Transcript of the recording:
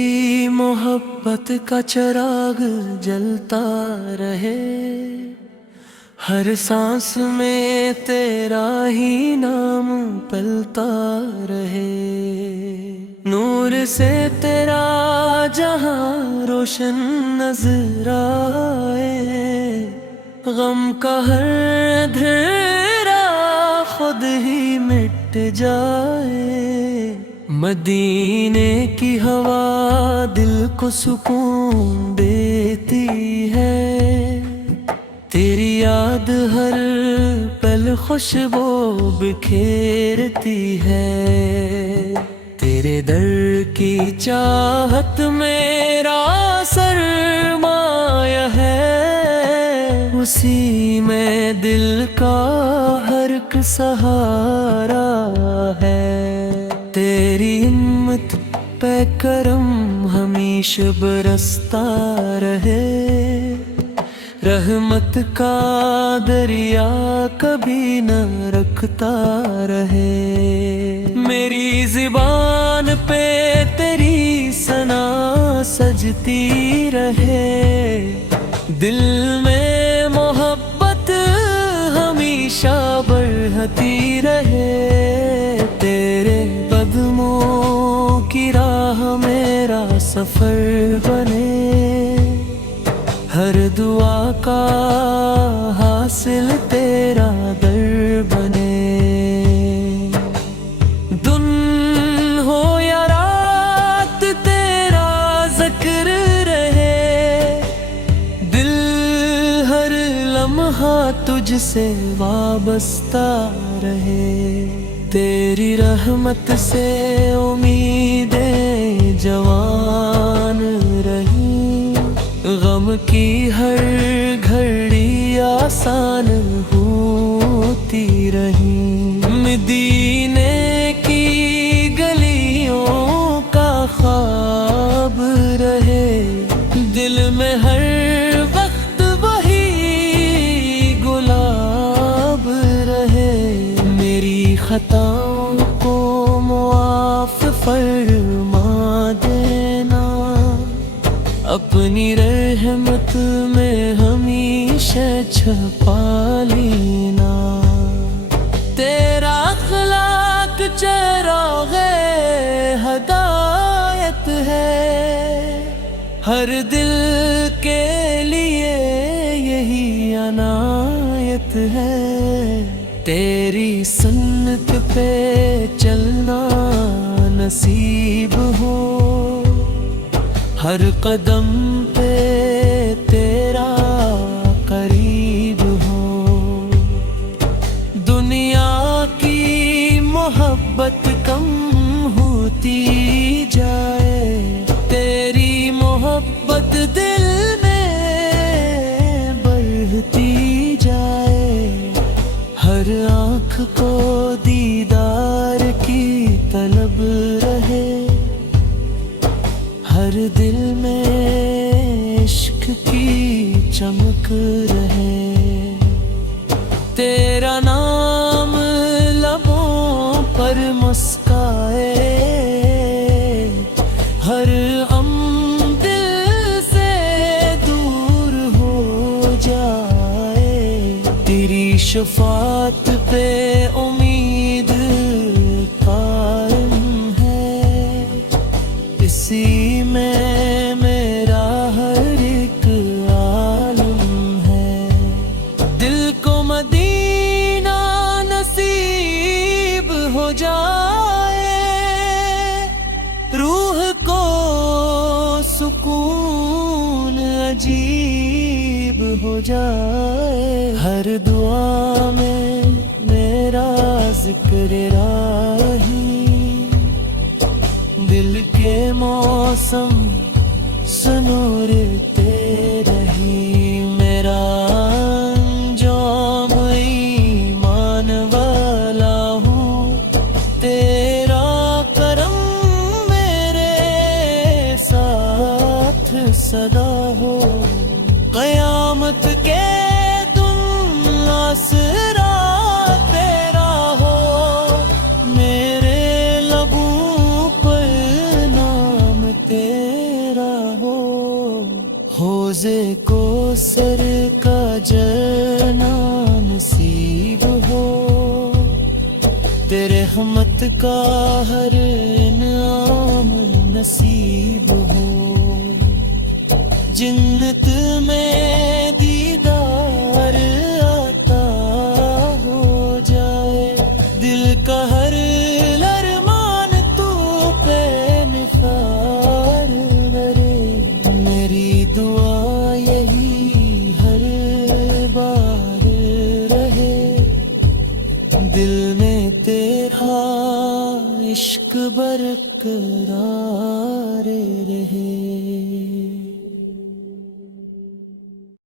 तेरी मोहब्बत का चिराग जलता रहे, हर सांस में तेरा ही नाम पलता रहे। नूर से तेरा जहां रोशन नजर आए, गम का हर अंधेरा खुद ही मिट जाए। मदीने की हवा दिल को सुकून देती है, तेरी याद हर पल खुशबू बिखेरती है। तेरे दर की चाहत मेरा सरमाया है, उसी में दिल का हर एक सहारा है। तेरी हिम्मत पे करम हमेशा बरसता रहे, रहमत का दरिया कभी न रखता रहे। मेरी ज़ुबान पे तेरी सना सजती रहे, दिल में मोहब्बत हमेशा बढ़ती रहे। तेरे कदमों की राह मेरा सफर बने, हर दुआ का हासिल तेरा दर बने। दिन हो या रात तेरा जिक्र रहे, दिल हर लम्हा तुझसे वाबस्ता रहे। तेरी रहमत से उम्मीदें जवान रही, गम की हर घड़ी आसान होती रही। मदीने की गलियों का ख्वाब रहे, दिल में हर वक्त वही गुलाब रहे। मेरी खताओं को मुआफ फरमा देना, अपनी रहमत में हमेशा छुपा लेना। तेरा अखलाक चराग़े हदायत है, हर दिल के लिए यही अनायत है। तेरी सुन्नत पे चलना नसीब हो, हर कदम पे तेरा करीब हो। दुनिया की मोहब्बत कम होती जाए, तेरी मोहब्बत दिल में बढ़ती जाए। हर आँख को दीदार की तलब रहे, हर दिल में इश्क की चमक रहे। तेरा नाम लबों पर मुस्काए, हर गम दिल से दूर हो जाए। तेरी शफात पे उम्मीद कायम है, इसी में मेरा हर एक आलम है। दिल को मदीना नसीब हो जाए, रूह को सुकून अजीब हो जाए। हर दुआ में मेरा जिक्र राही, दिल के मौसम सुनूरते रही। मेरा अंजाम ईमान वाला हूँ, तेरा करम मेरे साथ सदा हो। क़यामत के दिन आसरा तेरा हो, मेरे लबों पर नाम तेरा حوضے کو سر کا جرنا نصیب ہو، تیرے رحمت کا ہر انعام نصیب ہو، جنت میں